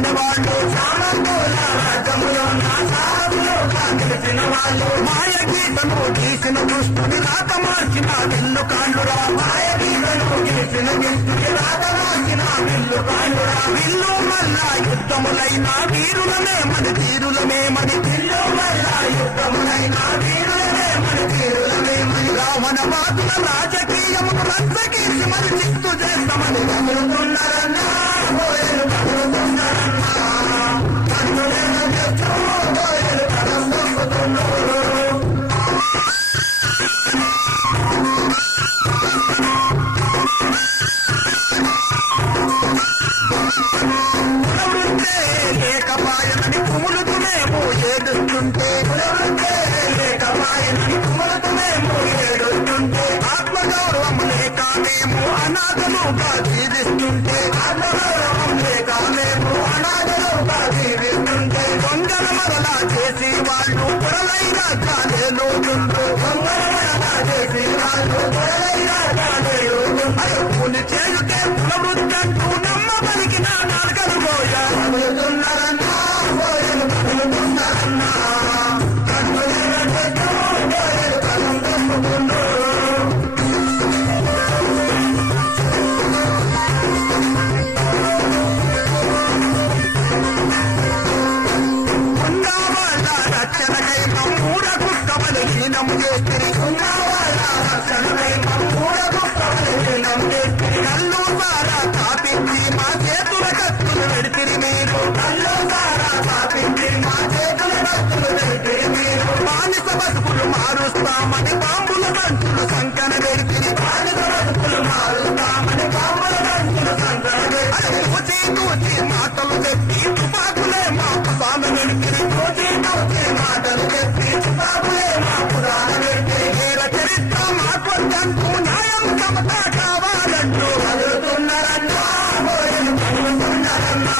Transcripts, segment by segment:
గెలిచిన వాళ్ళు సామంతుల రాజ్యములో నా సాహసులుగా గెలిచిన వాళ్ళు మాయ గీతను గీసిన దుష్టుని రాత మార్చిన విల్లు కాండురా మాయ గీతను గీసిన దుష్టుని రాత మార్చిన విల్లు కాండురా విల్లు మల్ల యుద్ధములైన వీరులమే మన తీరులమే మన విల్లు మల్ల యుద్ధములైన వీరులమే మన తీరులమే మన రావణ బాతుల రాజకీయమును రచ్చకీసి మరి చిత్తు చేస్తామని కదులుతున్నారన్నా కోయలు కదులుతున్నారన్నా కన్నులను తెచ్చు కోయలు కదం దొక్కుతున్నారు కులవృత్తే లేకపాయనని కుములుతుమేమో ఏడుస్తుంటే కులవృత్తే లేకపాయనని కుములుతుమేమో ఏడుస్తుంటే ఆత్మగౌరవం లేక మేము అనాథలుగా జీవిస్తుంటే ఆత్మగౌరవం లేక మేము అనాథలుగా జీవిస్తుంటే దొంగల మరలా చేసి వాళ్ళు పొరలైన కాలేలోతుండ్రు దొంగల మరలా చేసి వాళ్ళు పొరలైన కాలేలోతుండ్రు పులి చేయుటే కులవృత్తంటూ నమ్మబలికి నా నాలుగలు పోయా కదులుతున్నారన్నా పోయలు కదులుతున్నారన్నా కన్నులను పోయలు కలం దొక్కుతుండ్రు రక్షణకై మమ్మూడ గుట్టమని హీనం చేస్తుంది ఉన్నవాళ్ళ రక్షణకై మమ్మూడ గుట్టమని హీనం చేస్తుంది కళ్ళు సారా తాపించి మా చేతుల కత్తులు పెడితిరి మీరు కళ్ళు సారా తాపించి మా చేతుల కత్తులు పెడితిరి మీరు బానిస బతుకులు మారుస్తామని బాంబుల బంతులు సంకన పెడితిరి బానిస బతుకులు మారుస్తామని బాంబుల బంతులు సంకన పెడితిరి తూచి తూచి మాటలు చెప్పి తుపాకులే మాకు సాన పెడితిరి తూచి తూచి మాటలు చెప్పి తుపాకులే మాకు సాన పెడితిరి వీర చరిత్ర మాకొద్దంటూ న్యాయం సమత కావాలంటూ కదులుతున్నారన్నా కోయలు కదులుతున్నారన్నా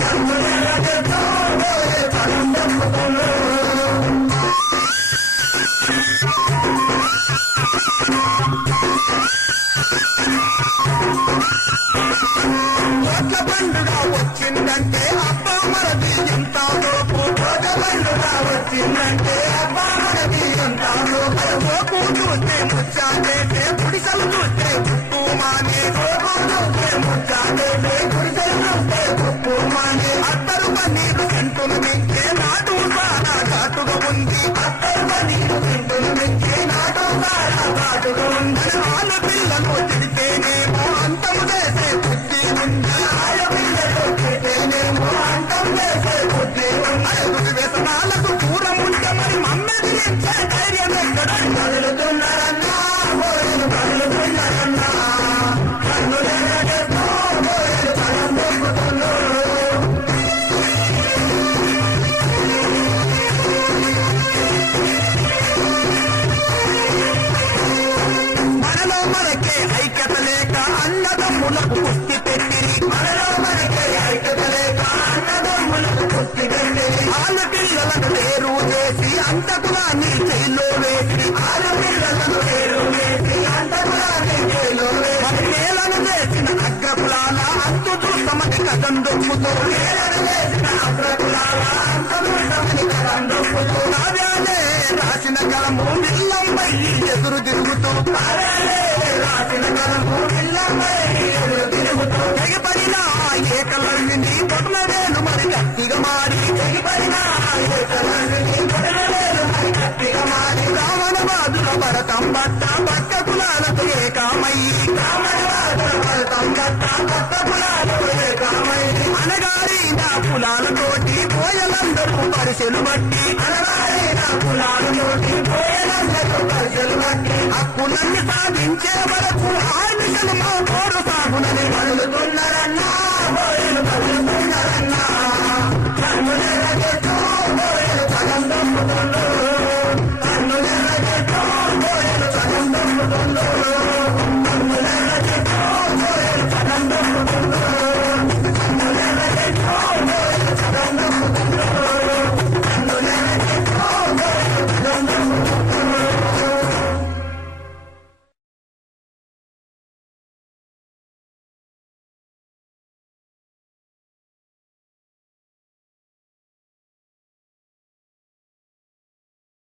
కన్నుల తెచ్చు కోయలు కలం దొక్కుతున్నారు ఓట్ల పండుగ వచ్చిందంటే అబ్బా మనది ఎంత లోపు ఓట్ల పండుగ వచ్చిందంటే అబ్బా మనది ఎంత లోపు ఓకు చూస్తే ముచ్చాటేసే గుడిసెలు చూస్తే గుట్టు మానే ఓకు చూస్తే ముచ్చాటేసే గుడిసెలు చూస్తే గుట్టు మానే అత్తరు పన్నీరు సెంటులు మించే నాటు సారా ఘాటుగా ఉంది అత్తరు పన్నీరు సెంటులు మించే నాటు సారా ఘాటుగా ఉంది ఆడపిల్లను తిడితేనేమో అంతము చేసే బుద్ధి ఉంది ఆడపిల్లలు తిడితేనేమో అంతం చేసే బుద్ధి ఉంది వ్యసనాలకు దూరం ఉంటే మరి మమ్మెదిరించే ధైర్యం ఎక్కడ కదులుతున్నారన్నా కోయలు కదులుతున్నారన్నా కన్నులను తెచ్చు కోయలు కలం దొక్కుతున్నారు మనలో మనకే ఐక్యత లేక అన్నదమ్ములకు కుస్తీ పెట్టిరి మనలో మనకే ఐక్యత లేక అన్నదమ్ములకు కుస్తీ పెట్టిరి ఆడపిల్లలను వేరు చేసి అంతకులాన్ని జైల్లో వేసి ఆడపిల్లలను వేరు వేసి అంతకులాన్ని జైల్లో వేసి నేలను చేసిన అగ్రకులాల అంతు చూస్తామని కథం దొక్కుతూ నేలను చేసిన అగ్రకులాల అంతు చూస్తామని కథం దొక్కుతూ కావ్యాలే రాసిన కలము నిల్లంపై ఎదురు తిరుగుతూ కావ్యాలే రాసిన కలము నిల్లంపై ఎదురు తిరుగుతూ తెగిపడిన ఏకలల్ని పొట్లవేలు మరి గట్టిగా మారి తెగిపడిన ఏకలల్ని పొట్లవేలు మరి గట్టిగా మారి రావణ బాధుల భరతం బట్ట భక్త కులాలకు ఏకామయ్యి రావణ బాధుల భరతం బట్ట భక్త కులాలకు ఏకామయ్యి అనగారిన కులాలతోటి కోయలందరూ పరిశెలు బట్టి అనగారిన కులాలతోటి కోయలందరూ పరిశెలు బట్టి హక్కులన్నీ సాధించే వరకు ఆయుషలు మా కోరు సాగునని కదులుతున్నారన్నా